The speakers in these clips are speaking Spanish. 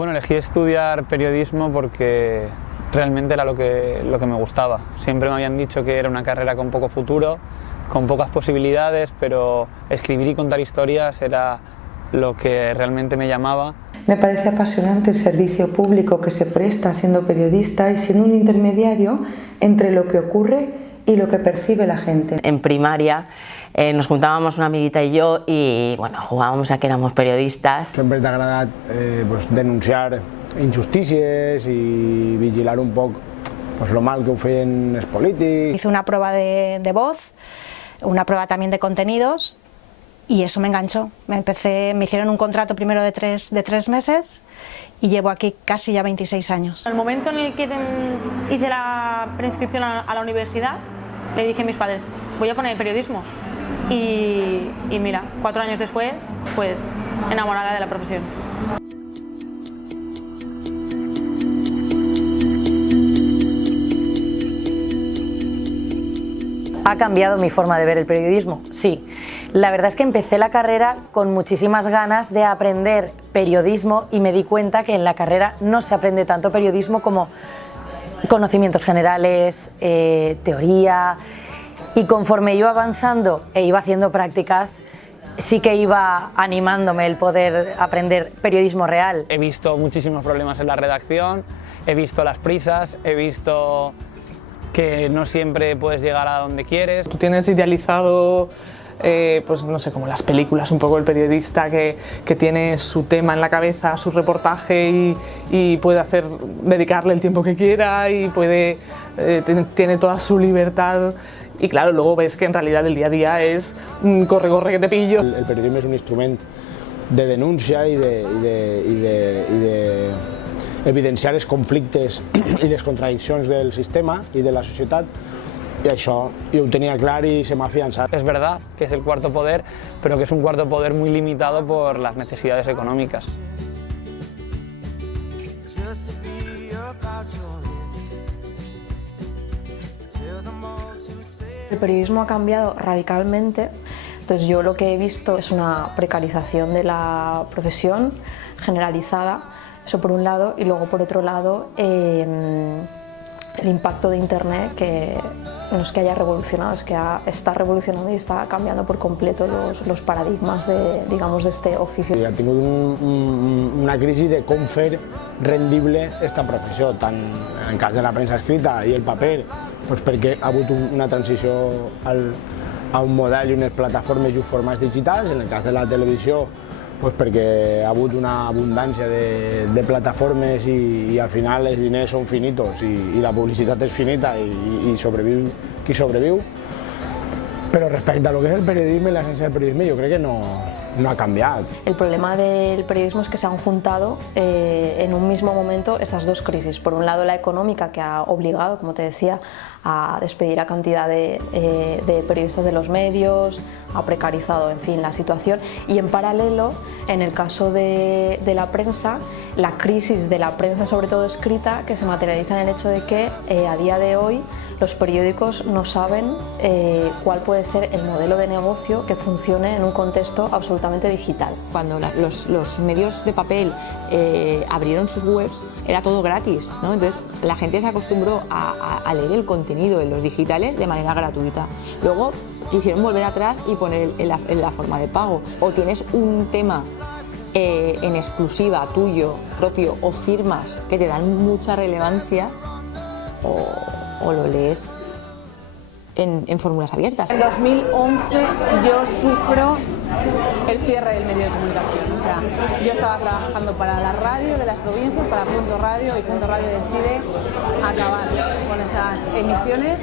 Bueno, elegí estudiar periodismo porque realmente era lo que me gustaba. Siempre me habían dicho que era una carrera con poco futuro, con pocas posibilidades, pero escribir y contar historias era lo que realmente me llamaba. Me parece apasionante el servicio público que se presta siendo periodista y siendo un intermediario entre lo que ocurre y lo que percibe la gente. En primaria nos juntábamos una amiguita y yo y bueno, jugábamos a que éramos periodistas. Sempre t'ha agradat denunciar injustícies i vigilar un poc lo mal que ho feien els polítics. Hice una prueba de voz, una prueba también de contenidos y eso me enganchó. Me hicieron un contrato primero de tres meses y llevo aquí casi ya 26 años. En el momento en el que hice la preinscripción a la universidad, le dije a mis padres, voy a poner periodismo. Y mira, 4 años después, pues enamorada de la profesión. ¿Ha cambiado mi forma de ver el periodismo? Sí. La verdad es que empecé la carrera con muchísimas ganas de aprender periodismo y me di cuenta que en la carrera no se aprende tanto periodismo como conocimientos generales, teoría, y conforme iba avanzando e iba haciendo prácticas, sí que iba animándome el poder aprender periodismo real. He visto muchísimos problemas en la redacción, he visto las prisas, he visto que no siempre puedes llegar a donde quieres. Tú tienes idealizado, pues no sé, como las películas, un poco el periodista que tiene su tema en la cabeza, su reportaje y puede dedicarle el tiempo que quiera y tiene toda su libertad. Y claro, luego ves que en realidad el día a día es corre, corre que te pillo. El periodismo és un instrument de denúncia i de evidenciar els conflictes i les contradiccions del sistema i de la societat, y això yo lo tenía claro y se me ha afianzado. Es verdad que es el cuarto poder, pero que es un cuarto poder muy limitado por las necesidades económicas. El periodismo ha cambiado radicalmente, entonces yo lo que he visto es una precarización de la profesión generalizada, eso por un lado, y luego por otro lado el impacto de Internet, que no es que haya revolucionado, es que está revolucionando y está cambiando por completo los paradigmas de este oficio. Ha tingut una crisi de com fer rendible esta professió, tant en cas de la premsa escrita i el paper, doncs perquè ha hagut una transició a un model i unes plataformes i uns formats digitals, en el cas de la televisió doncs perquè ha hagut una abundància de plataformes i al final els diners són finitos i la publicitat és finita i sobreviu qui sobreviu. Pero respecto a lo que es el periodismo y la esencia del periodismo, yo creo que no ha cambiado. El problema del periodismo es que se han juntado en un mismo momento esas dos crisis. Por un lado la económica, que ha obligado, como te decía, a despedir a cantidad de periodistas de los medios, ha precarizado, en fin, la situación. Y en paralelo, en el caso de la prensa, la crisis de la prensa, sobre todo escrita, que se materializa en el hecho de que a día de hoy los periódicos no saben cuál puede ser el modelo de negocio que funcione en un contexto absolutamente digital. Cuando los medios de papel abrieron sus webs, era todo gratis, ¿no? Entonces la gente se acostumbró a leer el contenido en los digitales de manera gratuita. Luego quisieron volver atrás y poner en la forma de pago. O tienes un tema en exclusiva tuyo, propio, o firmas que te dan mucha relevancia, o lo lees en fórmulas abiertas. En 2011 yo sufro el cierre del medio de comunicación. O sea, yo estaba trabajando para la radio de las provincias, para Punto Radio, y Punto Radio decide acabar con esas emisiones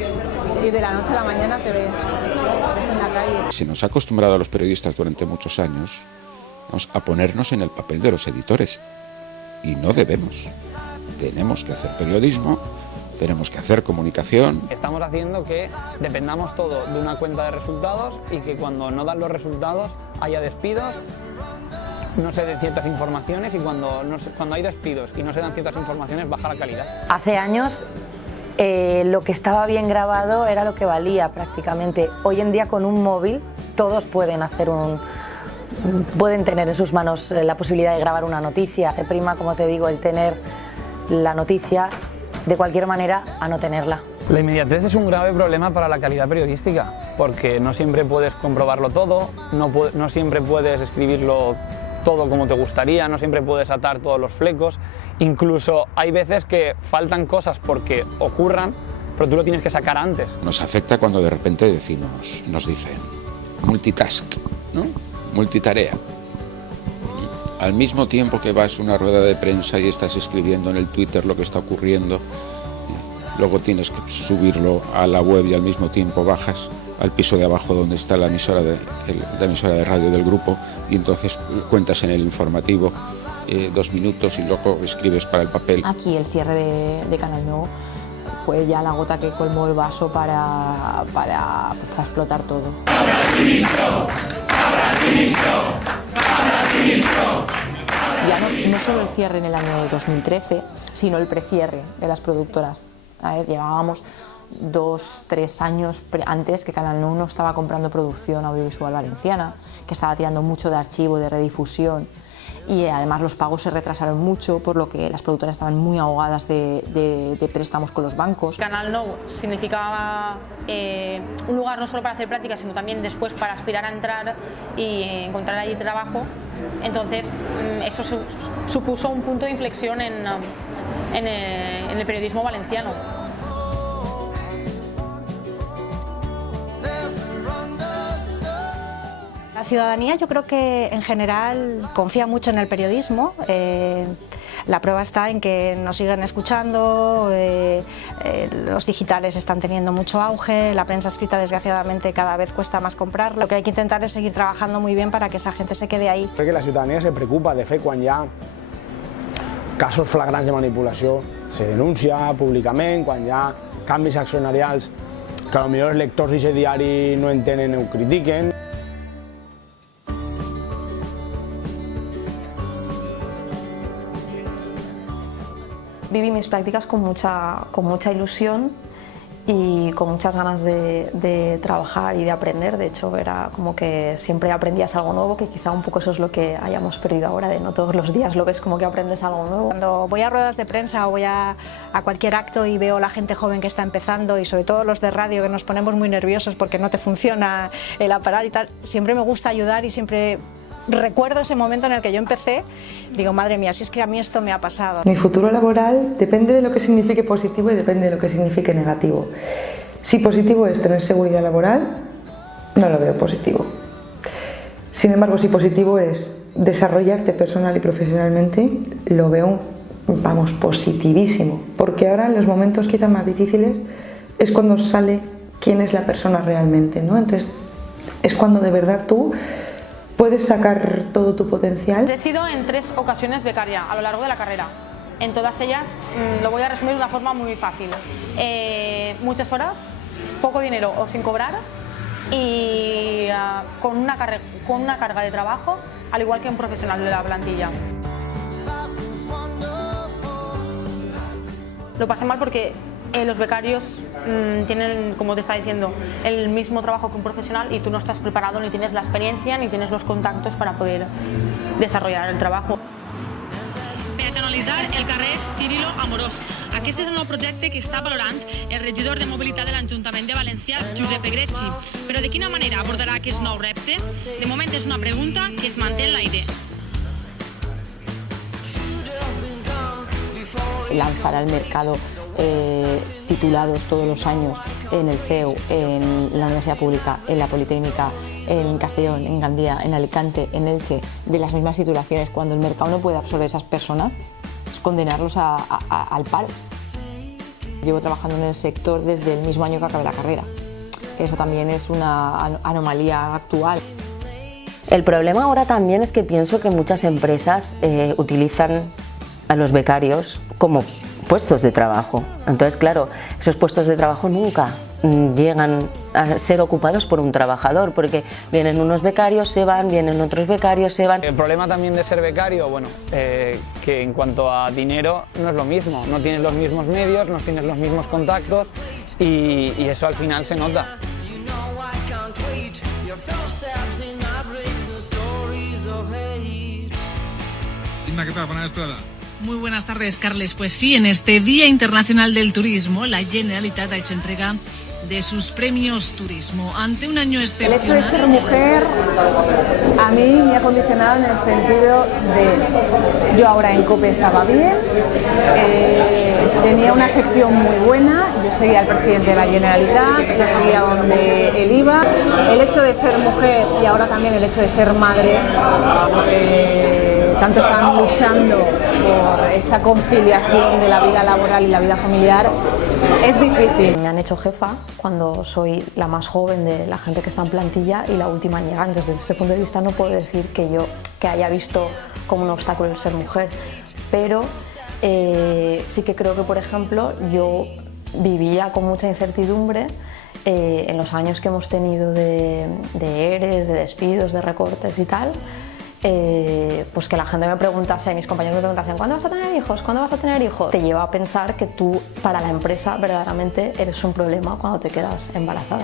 y de la noche a la mañana te ves en la calle. Se nos ha acostumbrado a los periodistas durante muchos años a ponernos en el papel de los editores y no debemos. Tenemos que hacer periodismo, tenemos que hacer comunicación. Estamos haciendo que dependamos todo de una cuenta de resultados y que cuando no dan los resultados haya despidos, no se den ciertas informaciones y cuando hay despidos y no se dan ciertas informaciones baja la calidad. Hace años lo que estaba bien grabado era lo que valía prácticamente. Hoy en día con un móvil todos pueden hacer pueden tener en sus manos la posibilidad de grabar una noticia. Se prima, como te digo, el tener la noticia de cualquier manera a no tenerla. La inmediatez es un grave problema para la calidad periodística, porque no siempre puedes comprobarlo todo, no siempre puedes escribirlo todo como te gustaría, no siempre puedes atar todos los flecos, incluso hay veces que faltan cosas porque ocurran, pero tú lo tienes que sacar antes. Nos afecta cuando de repente nos dicen multitask, ¿no? Multitarea. Al mismo tiempo que vas a una rueda de prensa y estás escribiendo en el Twitter lo que está ocurriendo, luego tienes que subirlo a la web y al mismo tiempo bajas al piso de abajo donde está la emisora de radio del grupo y entonces cuentas en el informativo 2 minutos y luego escribes para el papel. Aquí el cierre de Canal Nou fue ya la gota que colmó el vaso para explotar todo. Ya no solo el cierre en el año 2013, sino el precierre de las productoras. A ver, llevábamos 2-3 años antes que Canal Nou no estaba comprando producción audiovisual valenciana, que estaba tirando mucho de archivo, de redifusión, y además los pagos se retrasaron mucho, por lo que las productoras estaban muy ahogadas de préstamos con los bancos. Canal Nou significaba un lugar no solo para hacer prácticas, sino también después para aspirar a entrar y encontrar allí trabajo. Entonces eso supuso un punto de inflexión en el periodismo valenciano. La ciudadanía, yo creo que en general confía mucho en el periodismo. La prueba está en que nos siguen escuchando, los digitales están teniendo mucho auge, la prensa escrita desgraciadamente cada vez cuesta más comprarla. Lo que hay que intentar es seguir trabajando muy bien para que esa gente se quede ahí. Crec que la ciutadania se preocupa, de fet, quan hi ha casos flagrants de manipulació, se denuncia públicament, quan hi ha canvis accionarials que potser els lectors d'aquest diari no entenen o critiquen. Viví mis prácticas con mucha ilusión y con muchas ganas de trabajar y de aprender. De hecho, era como que siempre aprendías algo nuevo, que quizá un poco eso es lo que hayamos perdido ahora, de no todos los días lo ves como que aprendes algo nuevo. Cuando voy a ruedas de prensa o voy a cualquier acto y veo la gente joven que está empezando, y sobre todo los de radio, que nos ponemos muy nerviosos porque no te funciona el aparato y tal, siempre me gusta ayudar y siempre recuerdo ese momento en el que yo empecé, digo, madre mía, si es que a mí esto me ha pasado. Mi futuro laboral depende de lo que signifique positivo y depende de lo que signifique negativo. Si positivo es tener seguridad laboral, no lo veo positivo. Sin embargo, si positivo es desarrollarte personal y profesionalmente, lo veo, vamos, positivísimo. Porque ahora en los momentos quizás más difíciles es cuando sale quién es la persona realmente, ¿no? Entonces es cuando de verdad tú puedes sacar todo tu potencial. He sido en 3 ocasiones becaria a lo largo de la carrera. En todas ellas lo voy a resumir de una forma muy fácil. Muchas horas, poco dinero o sin cobrar y con una carga de trabajo, al igual que un profesional de la plantilla. Lo pasé mal porque los becarios tienen, como te estaba diciendo, el mismo trabajo que un profesional y tú no estás preparado, ni tienes la experiencia, ni tienes los contactos para poder desarrollar el trabajo. Peatonalitzar el carrer Cirilo Amorós. Aquest és el nou projecte que està valorant el regidor de Mobilitat de l'Ajuntament de València, Josep Egrecci. Però de quina manera abordarà aquest nou repte? De moment és una pregunta que es manté en l'aire. Lanzar al mercado titulados todos los años en el CEU, en la Universidad Pública, en la Politécnica, en Castellón, en Gandía, en Alicante, en Elche, de las mismas titulaciones, cuando el mercado no puede absorber esas personas, es condenarlos al paro. Llevo trabajando en el sector desde el mismo año que acabé la carrera. Eso también es una anomalía actual. El problema ahora también es que pienso que muchas empresas utilizan a los becarios como puestos de trabajo. Entonces, claro, esos puestos de trabajo nunca llegan a ser ocupados por un trabajador, porque vienen unos becarios, se van, vienen otros becarios, se van. El problema también de ser becario, bueno, que en cuanto a dinero no es lo mismo, no tienes los mismos medios, no tienes los mismos contactos y eso al final se nota. Yolanda, ¿qué tal? Buenas Estrada. Muy buenas tardes, Carles. Pues sí, en este Día Internacional del Turismo, la Generalitat ha hecho entrega de sus premios turismo ante un año excepcional. El hecho de ser mujer a mí me ha condicionado en el sentido de yo ahora en COPE estaba bien, tenía una sección muy buena, yo seguía al presidente de la Generalitat, yo seguía donde él iba. El hecho de ser mujer y ahora también el hecho de ser madre, tanto están luchando por esa conciliación de la vida laboral y la vida familiar, es difícil. Me han hecho jefa cuando soy la más joven de la gente que está en plantilla y la última en llegar, entonces desde ese punto de vista no puedo decir que haya visto como un obstáculo el ser mujer, pero sí que creo que, por ejemplo, yo vivía con mucha incertidumbre en los años que hemos tenido de ERES, de despidos, de recortes y tal. Pues que la gente me preguntase, mis compañeros me preguntasen ¿cuándo vas a tener hijos? ¿Cuándo vas a tener hijos? Te lleva a pensar que tú para la empresa verdaderamente eres un problema cuando te quedas embarazada.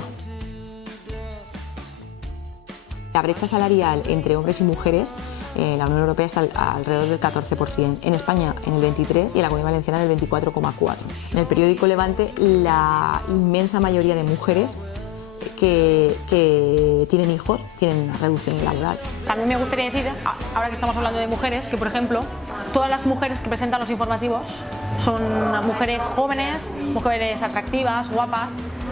La brecha salarial entre hombres y mujeres en la Unión Europea está alrededor del 14%, en España en el 23% y en la Comunidad Valenciana en el 24,4%. En el periódico Levante la inmensa mayoría de mujeres que tienen hijos tienen una reducción laboral. También me gustaría decir, ahora que estamos hablando de mujeres, que por ejemplo todas las mujeres que presentan los informativos son mujeres jóvenes, mujeres atractivas, guapas,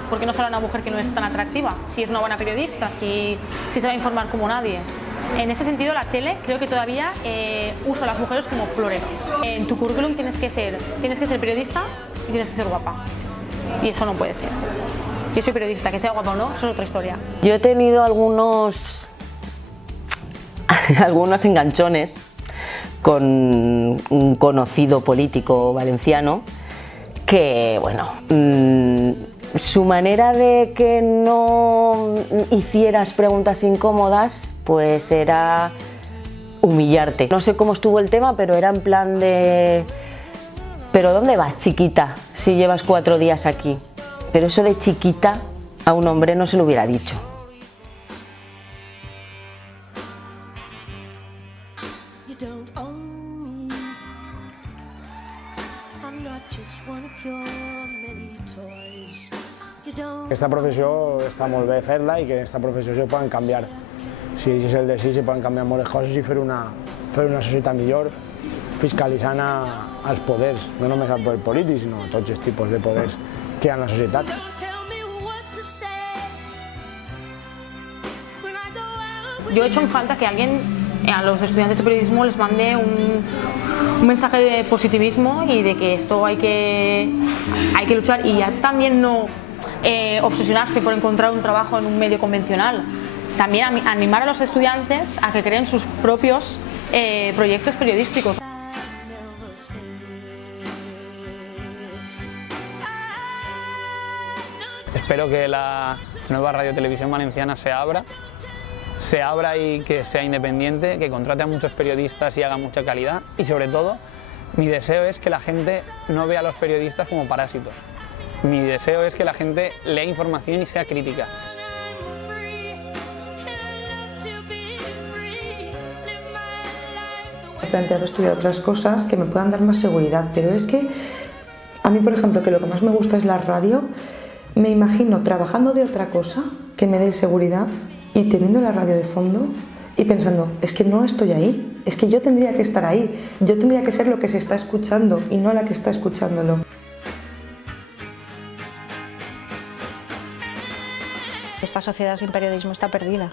porque no será una mujer que no es tan atractiva, si es una buena periodista, si se va a informar como nadie. En ese sentido, la tele creo que todavía usa a las mujeres como floreros. En tu currículum tienes que ser periodista y tienes que ser guapa, y eso no puede ser. Yo soy periodista, que sea guapa o no, eso es otra historia. Yo he tenido algunos enganchones con un conocido político valenciano que, bueno, su manera de que no hicieras preguntas incómodas, pues era humillarte. No sé cómo estuvo el tema, pero era en plan de ¿pero dónde vas, chiquita, si llevas 4 días aquí? Pero eso de chiquita a un hombre no se lo hubiera dicho. Esta professió està molt bé fer-la i que en esta professió se poden canviar, si és el desig, se poden canviar moltes coses i fer una societat millor, fiscalitzant els poders, no només el poder polític, sinó tots els tipus de poders que hi ha en la societat. Yo he hecho en falta que alguien a los estudiantes de periodismo les mande un mensaje de positivismo y de que esto hay que luchar y ya también no obsesionarse por encontrar un trabajo en un medio convencional. También animar a los estudiantes a que creen sus propios proyectos periodísticos. Espero que la nueva Radio Televisión Valenciana se abra y que sea independiente, que contrate a muchos periodistas y haga mucha calidad y sobre todo mi deseo es que la gente no vea a los periodistas como parásitos. Mi deseo es que la gente lea información y sea crítica. He planteado estudiar otras cosas que me puedan dar más seguridad, pero es que a mí, por ejemplo, que lo que más me gusta es la radio, me imagino trabajando de otra cosa que me dé seguridad y teniendo la radio de fondo y pensando, es que no estoy ahí, es que yo tendría que estar ahí, yo tendría que ser lo que se está escuchando y no la que está escuchándolo. Esta sociedad sin periodismo está perdida.